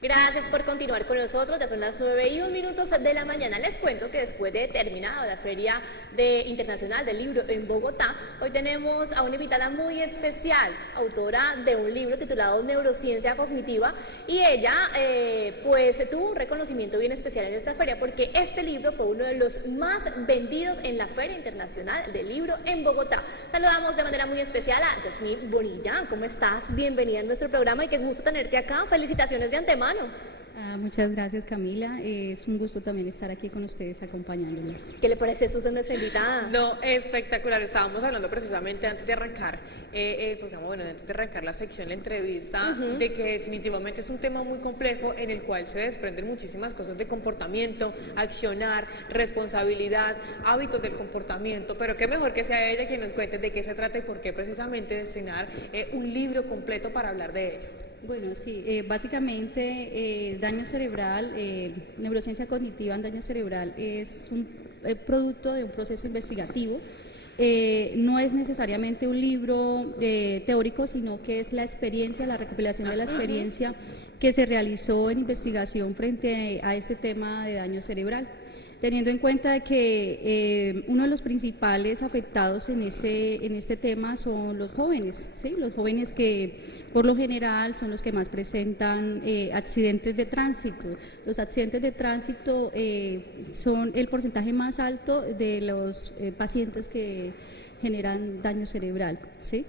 Gracias por continuar con nosotros, ya son las 9:01 de la mañana. Les cuento que después de terminada la Feria Internacional del Libro en Bogotá, hoy tenemos a una invitada muy especial, autora de un libro titulado Neurociencia Cognitiva, y ella pues tuvo un reconocimiento bien especial en esta feria porque este libro fue uno de los más vendidos en la Feria Internacional del Libro en Bogotá. Saludamos de manera muy especial a Yasmín Bonilla. ¿Cómo estás? Bienvenida a nuestro programa y qué gusto tenerte acá. Felicitaciones de antemano. Muchas gracias, Camila. Es un gusto también estar aquí con ustedes acompañándonos. ¿Qué le parece, Susan, nuestra invitada? No, espectacular. Estábamos hablando precisamente antes de arrancar el programa, antes de arrancar la sección, la entrevista, de que definitivamente es un tema muy complejo en el cual se desprenden muchísimas cosas de comportamiento, accionar, responsabilidad, hábitos del comportamiento, pero qué mejor que sea ella quien nos cuente de qué se trata y por qué precisamente destinar un libro completo para hablar de ella. Bueno, sí, básicamente daño cerebral, neurociencia cognitiva en daño cerebral es un producto de un proceso investigativo. No es necesariamente un libro teórico, sino que es la experiencia, la recopilación de la experiencia que se realizó en investigación frente a este tema de daño cerebral. Teniendo en cuenta que uno de los principales afectados en este tema son los jóvenes, ¿sí? Los jóvenes que por lo general son los que más presentan accidentes de tránsito. Los accidentes de tránsito son el porcentaje más alto de los pacientes que generan daño cerebral, ¿sí?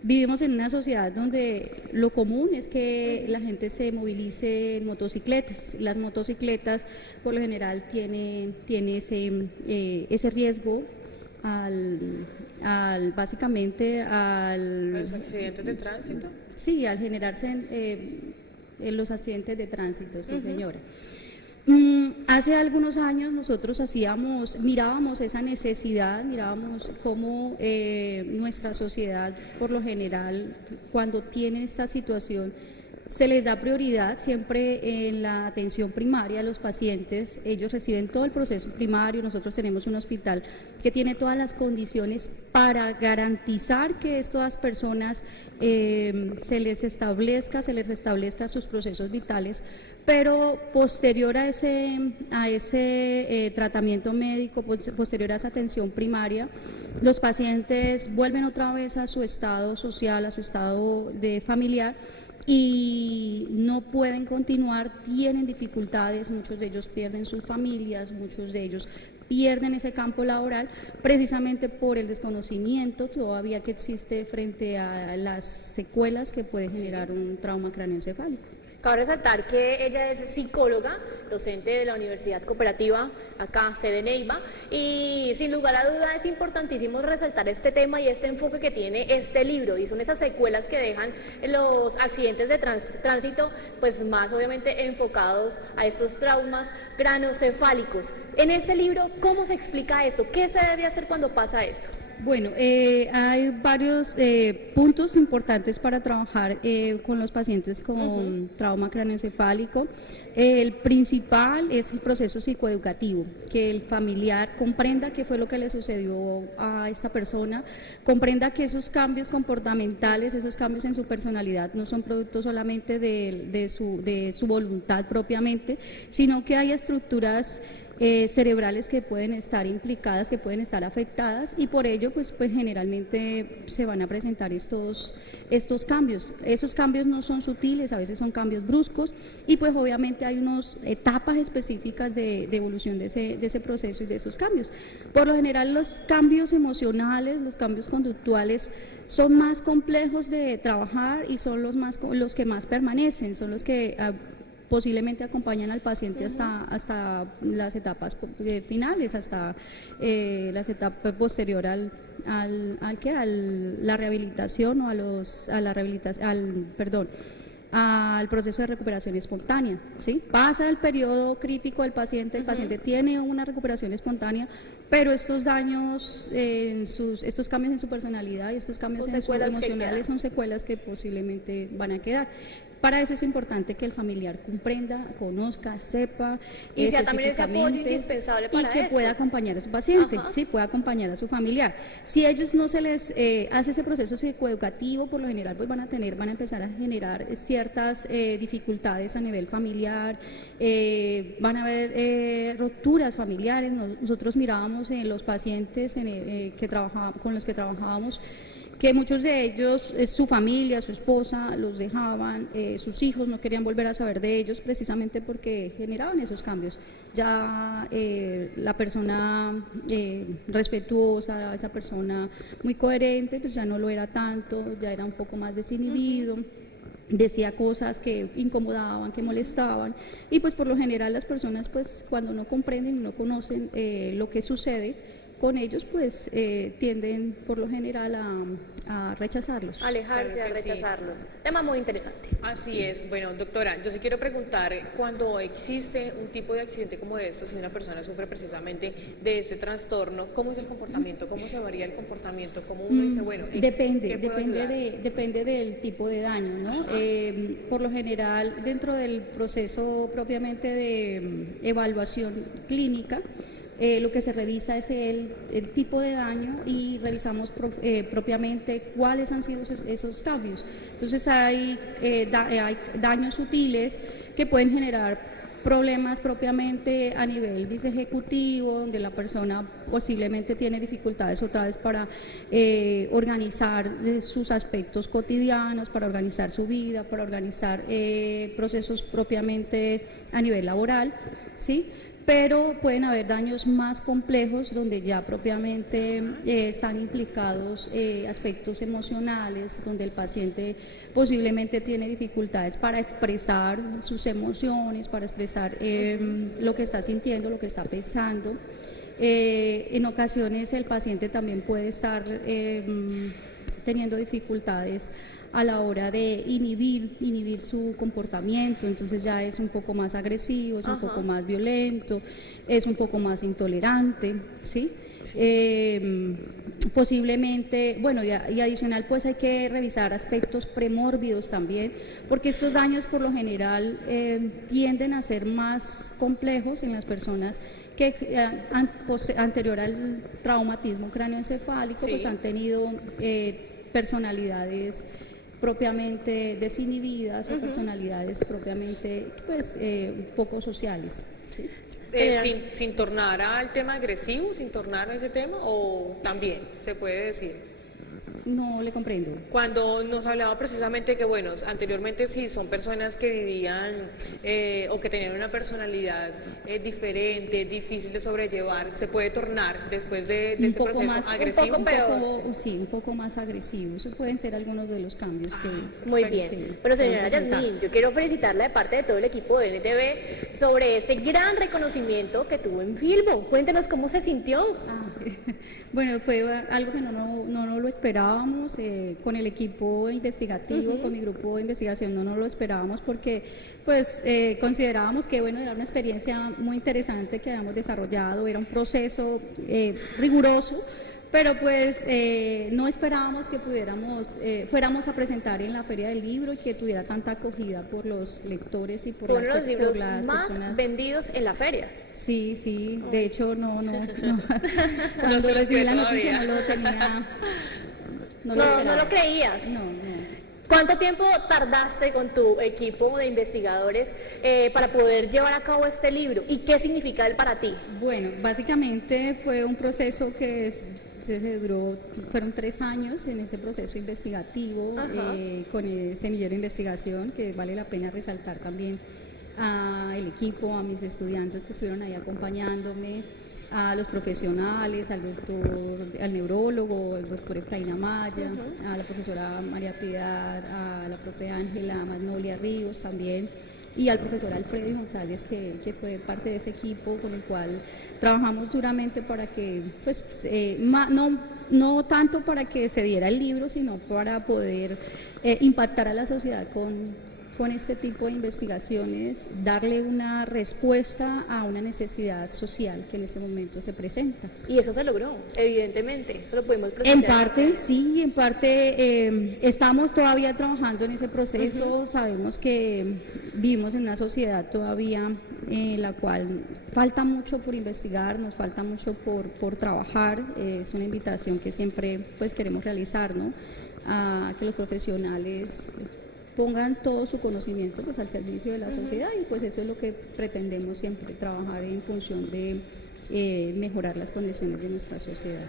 Vivimos en una sociedad donde lo común es que la gente se movilice en motocicletas. Las motocicletas por lo general tienen ese riesgo básicamente al ¿Los accidentes de tránsito? Sí, al generarse en los accidentes de tránsito, sí, señora. Hace algunos años nosotros mirábamos esa necesidad, mirábamos cómo nuestra sociedad, por lo general, cuando tiene esta situación, se les da prioridad siempre en la atención primaria a los pacientes. Ellos reciben todo el proceso primario. Nosotros tenemos un hospital que tiene todas las condiciones para garantizar que estas personas se les restablezca sus procesos vitales, pero posterior a ese tratamiento médico, posterior a esa atención primaria, los pacientes vuelven otra vez a su estado social, a su estado de familiar, y no pueden continuar, tienen dificultades, muchos de ellos pierden sus familias, muchos de ellos pierden ese campo laboral precisamente por el desconocimiento todavía que existe frente a las secuelas que puede generar un trauma craneoencefálico. Cabe resaltar que ella es psicóloga, docente de la Universidad Cooperativa, acá sede Neiva, y sin lugar a duda es importantísimo resaltar este tema y este enfoque que tiene este libro, y son esas secuelas que dejan los accidentes de tránsito, pues más obviamente enfocados a estos traumas craneoencefálicos. En este libro, ¿cómo se explica esto? ¿Qué se debe hacer cuando pasa esto? Bueno, hay varios puntos importantes para trabajar con los pacientes con trauma craneoencefálico. El principal es el proceso psicoeducativo, que el familiar comprenda qué fue lo que le sucedió a esta persona, comprenda que esos cambios comportamentales, esos cambios en su personalidad no son producto solamente de su voluntad propiamente, sino que hay estructuras cerebrales que pueden estar implicadas, que pueden estar afectadas, y por ello pues generalmente se van a presentar estos cambios. Esos cambios no son sutiles, a veces son cambios bruscos, y pues obviamente hay unas etapas específicas de evolución de ese proceso y de esos cambios. Por lo general los cambios emocionales, los cambios conductuales son más complejos de trabajar y son los que más permanecen, son los que posiblemente acompañan al paciente hasta las etapas finales, hasta las etapas posterior a la rehabilitación o al proceso de recuperación espontánea, ¿sí? Pasa el periodo crítico del paciente, el paciente tiene una recuperación espontánea, pero estos daños, estos cambios en su personalidad y estos cambios en su emocionales son secuelas que posiblemente van a quedar. Para eso es importante que el familiar comprenda, conozca, sepa y sea también ese apoyo indispensable para y que pueda acompañar a su paciente, ¿sí? Pueda acompañar a su familiar. Si ellos no se les hace ese proceso psicoeducativo, por lo general pues van a empezar a generar ciertas dificultades a nivel familiar, van a haber rupturas familiares. Nosotros mirábamos en los pacientes con los que trabajábamos, que muchos de ellos, su familia, su esposa, los dejaban, sus hijos no querían volver a saber de ellos precisamente porque generaban esos cambios. Ya la persona respetuosa, esa persona muy coherente, pues ya no lo era tanto, ya era un poco más desinhibido. Decía cosas que incomodaban, que molestaban, y pues por lo general las personas pues cuando no comprenden y no conocen lo que sucede con ellos, pues tienden por lo general a rechazarlos. Alejarse, claro, a rechazarlos. Sí. Tema muy interesante. Así es. Bueno, doctora, yo sí quiero preguntar, cuando existe un tipo de accidente como esto, si una persona sufre precisamente de ese trastorno, ¿cómo es el comportamiento? ¿Cómo se varía el comportamiento? ¿Cómo uno dice, bueno, depende del tipo de daño, ¿no? Por lo general, dentro del proceso propiamente de evaluación clínica, lo que se revisa es el tipo de daño y revisamos propiamente cuáles han sido esos cambios. Entonces hay daños sutiles que pueden generar problemas propiamente a nivel ejecutivo, donde la persona posiblemente tiene dificultades otra vez para organizar sus aspectos cotidianos, para organizar su vida, para organizar procesos propiamente a nivel laboral, ¿sí? Pero pueden haber daños más complejos donde ya propiamente están implicados aspectos emocionales, donde el paciente posiblemente tiene dificultades para expresar sus emociones, para expresar lo que está sintiendo, lo que está pensando. En ocasiones el paciente también puede estar teniendo dificultades a la hora de inhibir su comportamiento, entonces ya es un poco más agresivo, es un poco más violento, es un poco más intolerante, ¿sí? Posiblemente, bueno, y adicional pues hay que revisar aspectos premórbidos también, porque estos daños por lo general tienden a ser más complejos en las personas que anterior al traumatismo cráneoencefálico, pues han tenido personalidades propiamente desinhibidas o personalidades propiamente pues poco sociales, ¿sí? Sin tornar al tema agresivo, sin tornar a ese tema, o también se puede decir. No le comprendo. Cuando nos hablaba precisamente que, bueno, anteriormente sí son personas que vivían o que tenían una personalidad diferente, difícil de sobrellevar, se puede tornar después de ese proceso más agresivo. Un poco más agresivo. Eso pueden ser algunos de los cambios que... Muy bien. Bueno, señora Yasmín, yo quiero felicitarla de parte de todo el equipo de NTV sobre ese gran reconocimiento que tuvo en Filbo. Cuéntenos cómo se sintió. Bueno, fue algo que no lo esperábamos con el equipo investigativo, con mi grupo de investigación, no lo esperábamos porque pues considerábamos que bueno, era una experiencia muy interesante que habíamos desarrollado, era un proceso riguroso, pero pues no esperábamos que fuéramos a presentar en la Feria del Libro y que tuviera tanta acogida por los lectores y por las personas. Fueron los libros más vendidos en la feria. Sí, de hecho no. Cuando recibí la noticia no lo tenía. No lo creías. No. ¿Cuánto tiempo tardaste con tu equipo de investigadores para poder llevar a cabo este libro? ¿Y qué significa él para ti? Bueno, básicamente fue un proceso que fueron 3 años en ese proceso investigativo con el semillero de investigación, que vale la pena resaltar también al equipo, a mis estudiantes que estuvieron ahí acompañándome, a los profesionales, al neurólogo, el doctor Efraín Amaya, a la profesora María Piedad, a la profe Ángela Magnolia Ríos también, y al profesor Alfredo González, que fue parte de ese equipo con el cual trabajamos duramente para que, pues, no tanto para que se diera el libro, sino para poder impactar a la sociedad con con este tipo de investigaciones, darle una respuesta a una necesidad social que en este momento se presenta. Y eso se logró, evidentemente, eso lo pudimos presenciar. En parte sí, en parte estamos todavía trabajando en ese proceso, sabemos que vivimos en una sociedad todavía en la cual falta mucho por investigar, nos falta mucho por trabajar, es una invitación que siempre pues queremos realizar, ¿no? A que los profesionales pongan todo su conocimiento pues al servicio de la sociedad y pues eso es lo que pretendemos siempre, trabajar en función de mejorar las condiciones de nuestra sociedad.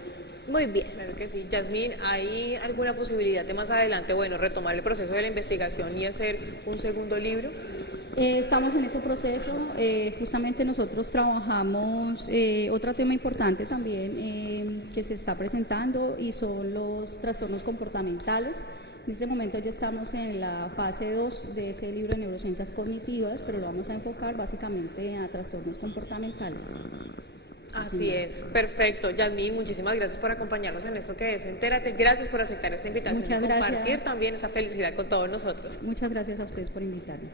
Muy bien. Claro que sí. Yasmín, ¿hay alguna posibilidad de más adelante, bueno, retomar el proceso de la investigación y hacer un segundo libro? Estamos en ese proceso, justamente nosotros trabajamos otro tema importante también que se está presentando y son los trastornos comportamentales. En este momento ya estamos en la fase 2 de ese libro de neurociencias cognitivas, pero lo vamos a enfocar básicamente a trastornos comportamentales. Así es, perfecto. Yasmín, muchísimas gracias por acompañarnos en esto que es Entérate. Gracias por aceptar esta invitación Muchas y compartir gracias. también esa felicidad con todos nosotros. Muchas gracias a ustedes por invitarme.